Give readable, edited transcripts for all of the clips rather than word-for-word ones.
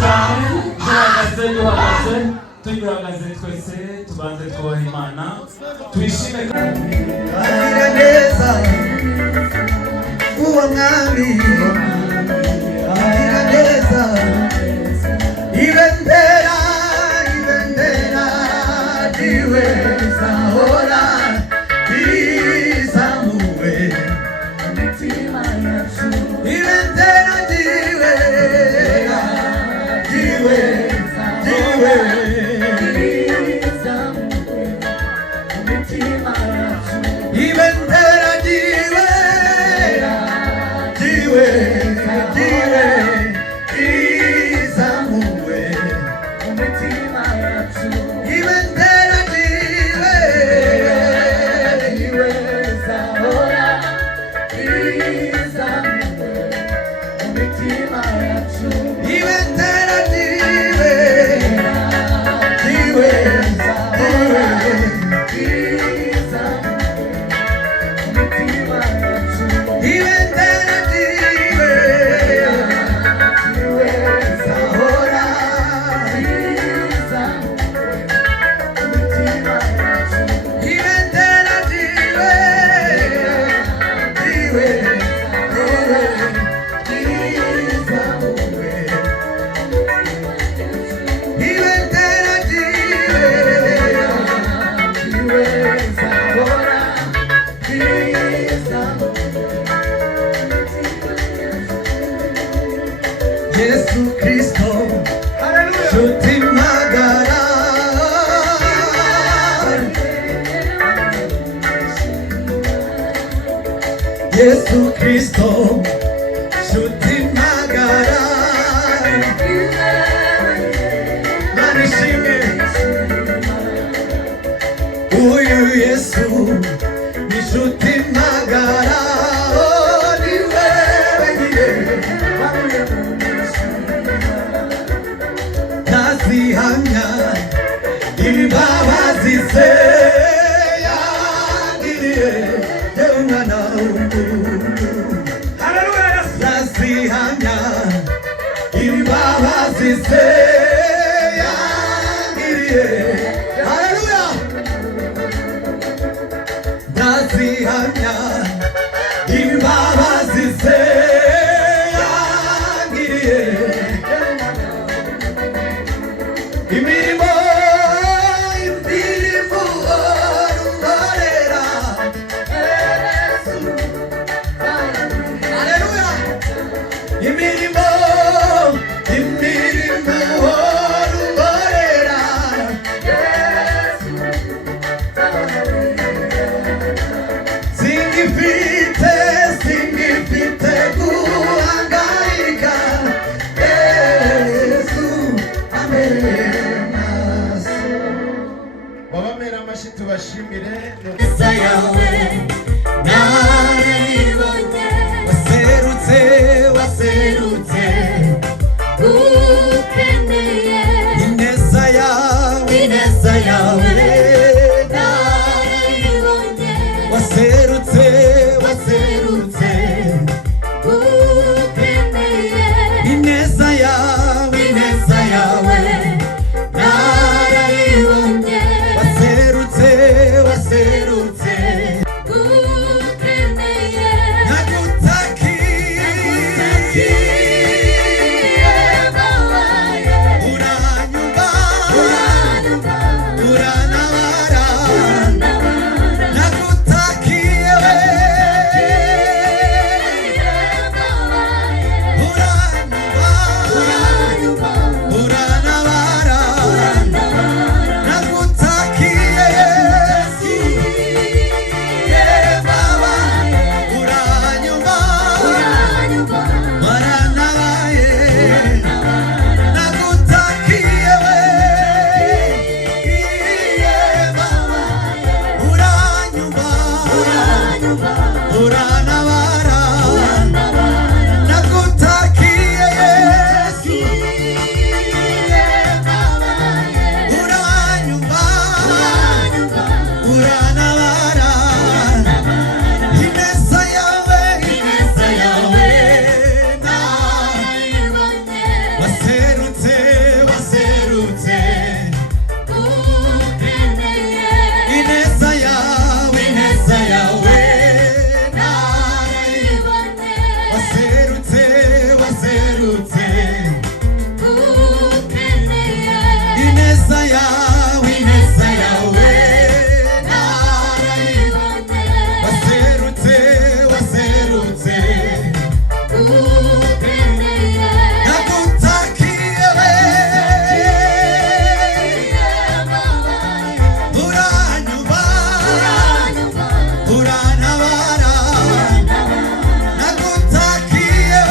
cyane duhagaze tuyihagaze twese tubanze twubaha Imana twishime agira neza uwo mwami agira neza ibendera diwe zahora izamuwe imitima yacu ibendera diwe Yesu Kristo, haleluya, shuti magara. Yesu Kristo, shuti magara. Manishime, uyu Yesu ni shuti magara. Zihamya imbabazi ze yagiriye umwana w'umuntu. Haleluya. Zihamya imbabazi ze yagiriye. Haleluya. Zihamya imbabazi ze yagiriye. Imirimo orunkorera Yesu, haleluya. Imirimo orunkorera Yesu, singifite guhangayika Yesu amen. Tubashimire neza yawe narayibonye waserutse ukeneye ineza yawe narayibonye waserutse ukeneye ineza yawe narayibonye waserutse waserutse ineza yawe waserutse nakutakiye uranyuba urantabara nakutakiye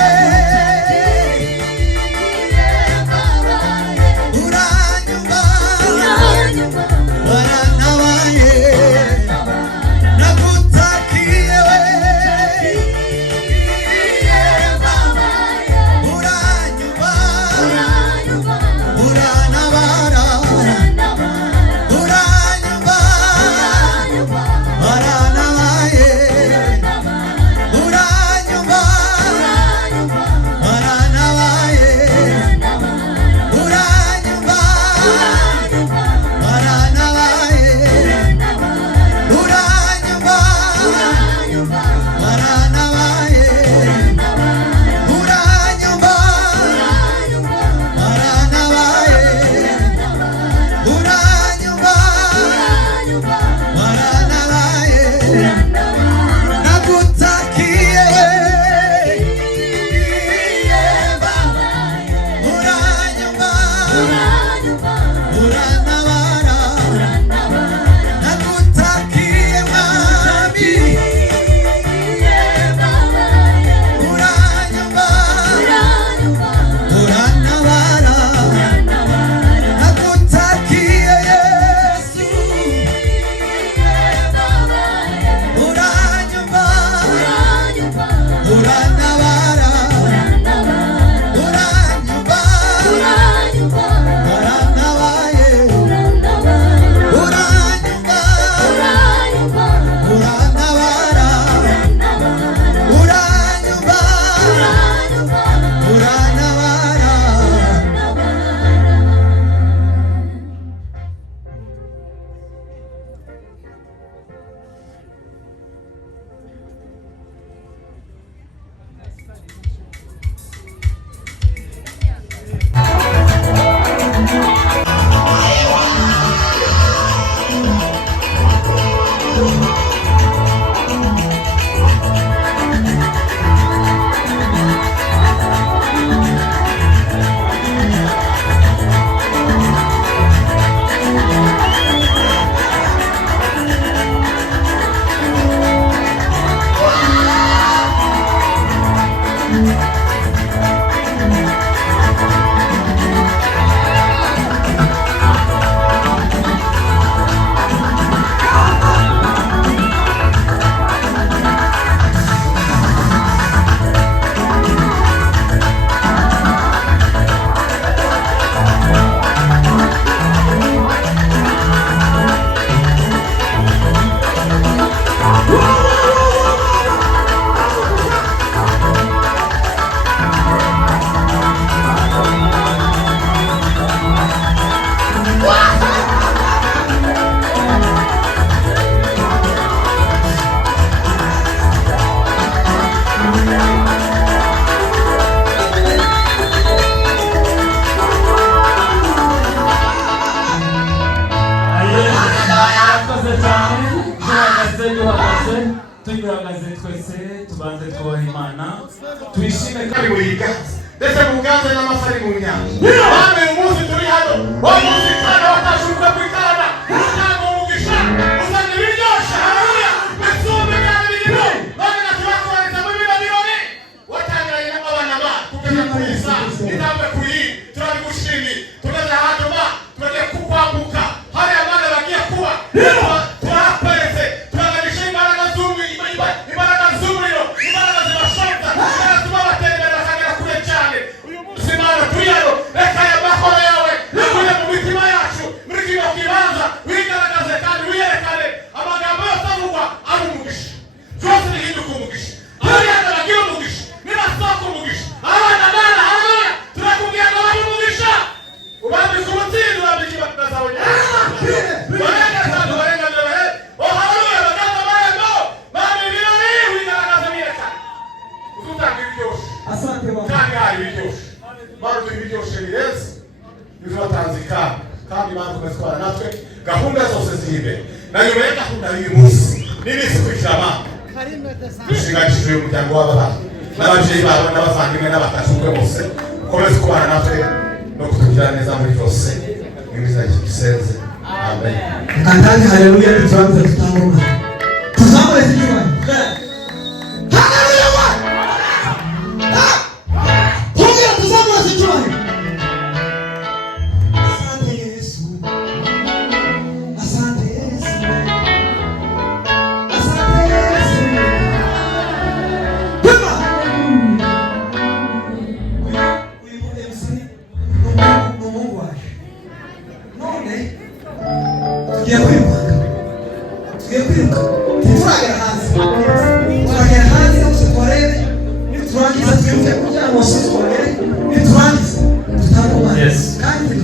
uranyuba warantabaye nakutakiye uranyuba urantabara uranyuba warantabaye uranyuba warantabaye uranyuba warantabaye uranyuba warantabaye uranyuba warantabaye uranyuba warantabaye nakutakiye uranyuba urantabara nakutakiye mwami uranyuba urantabara nakutakiye Yesu uranyuba urantabara uranyuba warantabaye uranyuba urantabara uranyuba urantabara tuyihagaze twese tubanze twubaha Imana twishime kandi muyiga ndetse muganze n'amasari mu nyanja bamwe umunsi turi hano wa munsi kandi watashuka kwikana ntabwo umugisha uzana ibiryosha haleluya bisumbe kandi birimo none natubakubariza muri bino birori watangiranye n'abana ba tugeze ku isa intambwe ku yindi turabigushimiye tugeze ahantu ba tugiye kukwambuka hari abana bagiye kuba turahaperetse turaganisha imbaraga z'umuriro imbaraga zibashota zibatuma batembera bakagera kure cyane uyu munsi Imana turi hano reka aya mahoro yawe yakure mu mitima yacu muri kino kibanza wigaragaze kandi wiyerekane amagambo yose avugwa ari umugisha byose bihinduka umugisha abana bagira umugisha nibasohoka umugisha abana haleluya turakubwira Asante Bwana. kandi hari ibiryoshe baruta ibiryoshe birenze ibyo batanzika kandi bantu batwara natwe gahunda zose zihibe na nyuma ya gahunda y'uyu munsi n'ibisi kwishyama dushinganyije umuryango w'ababana n'ababyeyi babo n'abavandimwe n'abatashumwe bose ukomeze kubana natwe no kutugira neza muri byose n'ibisa gisenze amen. Kandani haleluya tuanze tutangoma. Tuzamure zikiwa. Haleluya Bwana. Pongera tuzamure zikiwa. Asante Yesu. Asante Yesu. Asante Yesu. Pema. Uyu MC no Mungu waje. None tugiye kwiruka turagera hanze tukorere niturangiza twibuke kugira ngo tukorere niturangiza tutangomane kandi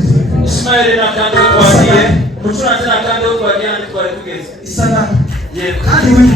Ismail na kandi twagiye umucuranzi na kandi twagiye hano twari tugeze isana yego kandi wewe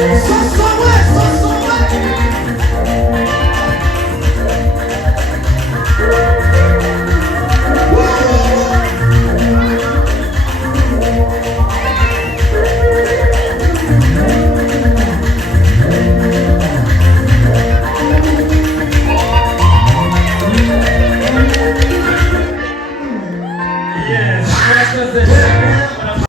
Yes.